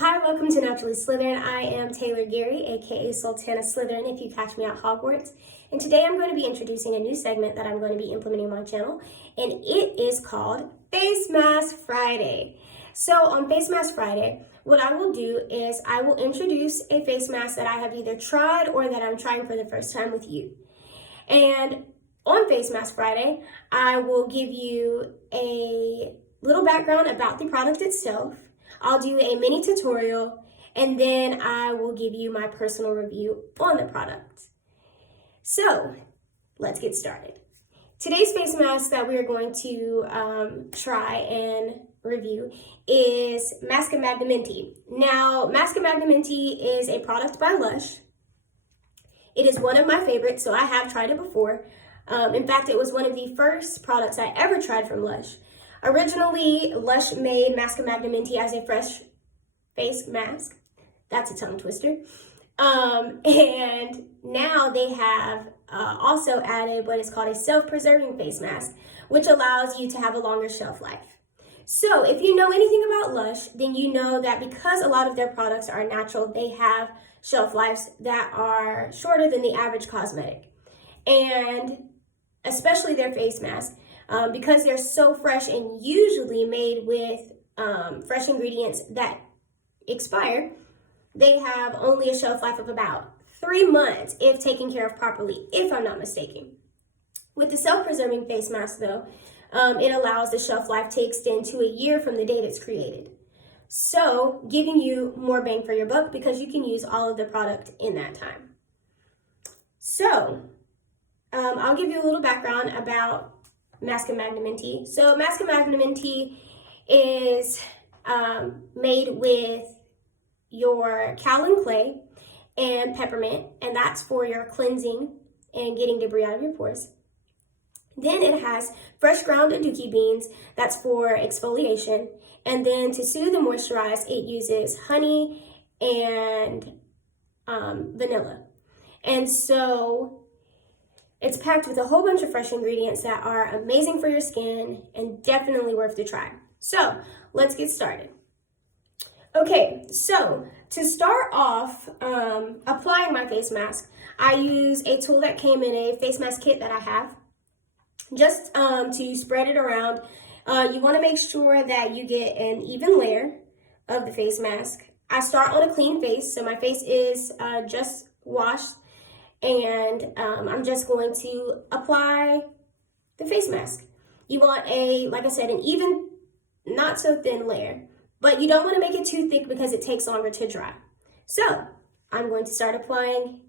Hi, welcome to Naturally Slytherin. I am Taylor Gary, aka Sultana Slytherin if you catch me at Hogwarts. And today I'm going to be introducing a new segment that I'm going to be implementing on my channel, and it is called Face Mask Friday. So on Face Mask Friday, what I will do is I will introduce a face mask that I have either tried or that I'm trying for the first time with you. And on Face Mask Friday, I will give you a little background about the product itself. I'll do a mini tutorial, and then I will give you my personal review on the product. So let's get started. Today's face mask that we are going to try and review is Masca Magnamenti. Now, Masca Magnamenti is a product by Lush. It is one of my favorites, so I have tried it before. In fact, it was one of the first products I ever tried from Lush. Originally, Lush made Masca Magnamenti as a fresh face mask. That's a tongue twister. And now they have also added what is called a self-preserving face mask, which allows you to have a longer shelf life. So if you know anything about Lush, then you know that because a lot of their products are natural, they have shelf lives that are shorter than the average cosmetic. And especially their face mask, because they're so fresh and usually made with fresh ingredients that expire, they have only a shelf life of about 3 months if taken care of properly, if I'm not mistaken. With the self-preserving face mask though, it allows the shelf life to extend to a year from the date it's created. So giving you more bang for your buck because you can use all of the product in that time. So I'll give you a little background about Masca Magnamenti. So Masca Magnamenti is made with your kaolin clay and peppermint, and that's for your cleansing and getting debris out of your pores. Then it has fresh ground aduki beans, that's for exfoliation, and then to soothe and moisturize, it uses honey and vanilla. And so it's packed with a whole bunch of fresh ingredients that are amazing for your skin and definitely worth the try. So let's get started. Okay, so to start off applying my face mask, I use a tool that came in a face mask kit that I have. Just to spread it around, you want to make sure that you get an even layer of the face mask. I start on a clean face, so my face is just washed. And I'm just going to apply the face mask. You want like I said, an even, not so thin layer, but you don't want to make it too thick because it takes longer to dry. So I'm going to start applying,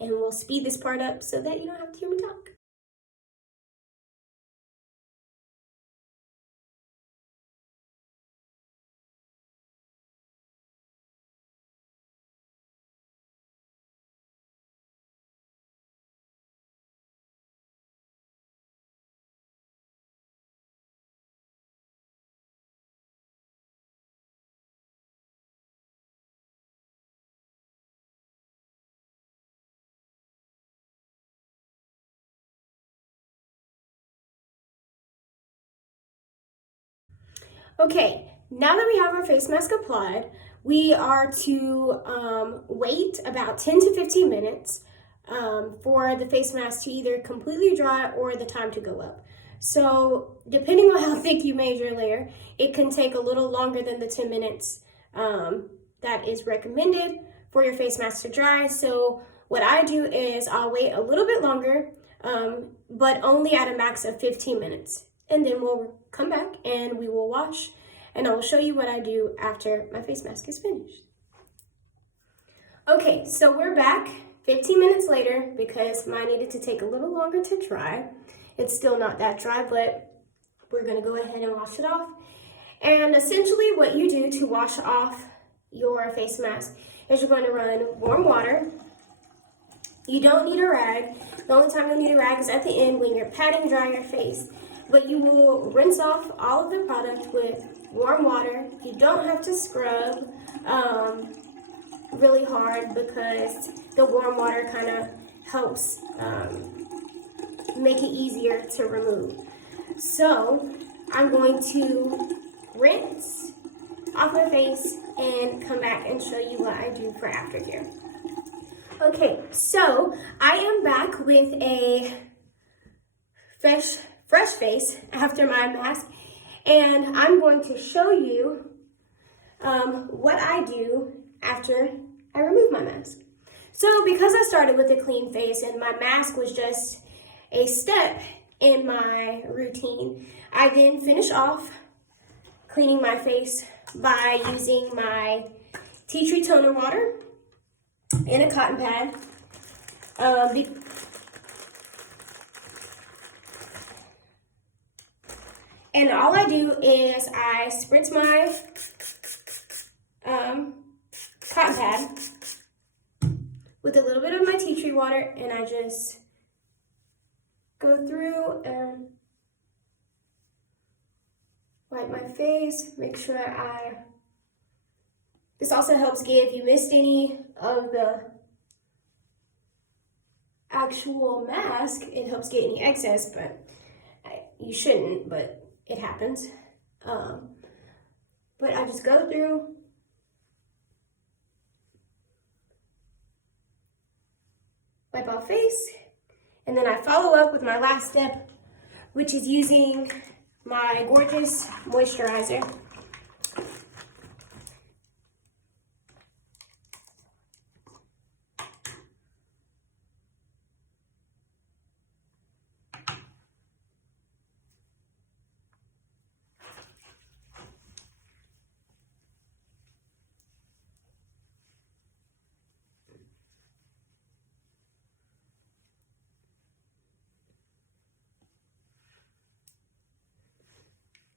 and we'll speed this part up so that you don't have to hear me talk. Okay, now that we have our face mask applied, we are to wait about 10 to 15 minutes for the face mask to either completely dry or the time to go up. So depending on how thick you made your layer, it can take a little longer than the 10 minutes that is recommended for your face mask to dry. So what I do is I'll wait a little bit longer, but only at a max of 15 minutes. And then we'll come back and we will wash, and I will show you what I do after my face mask is finished. Okay, so we're back 15 minutes later because mine needed to take a little longer to dry. It's still not that dry, but we're gonna go ahead and wash it off. And essentially what you do to wash off your face mask is you're going to run warm water. You don't need a rag. The only time you'll need a rag is at the end when you're patting dry your face. But you will rinse off all of the product with warm water. You don't have to scrub really hard because the warm water kind of helps make it easier to remove. So I'm going to rinse off my face and come back and show you what I do for aftercare. Okay, so I am back with a fresh face after my mask, and I'm going to show you what I do after I remove my mask. So because I started with a clean face and my mask was just a step in my routine, I then finish off cleaning my face by using my tea tree toner water in a cotton pad. And all I do is I spritz my cotton pad with a little bit of my tea tree water, and I just go through and wipe my face, make sure this also helps get, if you missed any of the actual mask, it helps get any excess, but you shouldn't, but it happens. But I just go through, wipe off face, and then I follow up with my last step, which is using my gorgeous moisturizer.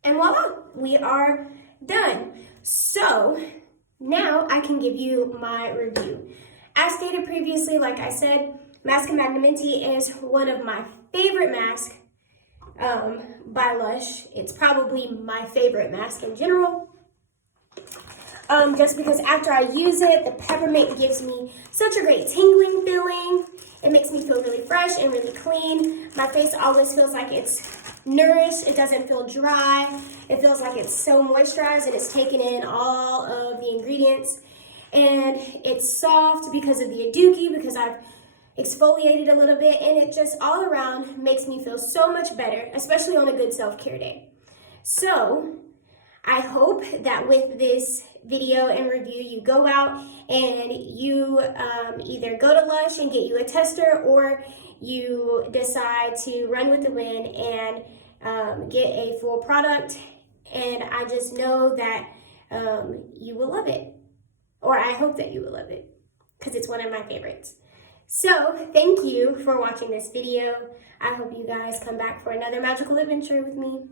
And voila, we are done. So now I can give you my review. As stated previously, like I said, Masca Magnamenti is one of my favorite masks by Lush. It's probably my favorite mask in general. Just because after I use it, the peppermint gives me such a great tingling feeling. It makes me feel really fresh and really clean. My face always feels like it's nourished. It doesn't feel dry. It feels like it's so moisturized and it's taken in all of the ingredients. And it's soft because of the Aduki, because I've exfoliated a little bit, and it just all around makes me feel so much better, especially on a good self-care day. So I hope that with this video and review, you go out and you either go to Lush and get you a tester, or you decide to run with the wind and get a full product. And I just know that you will love it, or I hope that you will love it, because it's one of my favorites. So thank you for watching this video. I hope you guys come back for another magical adventure with me.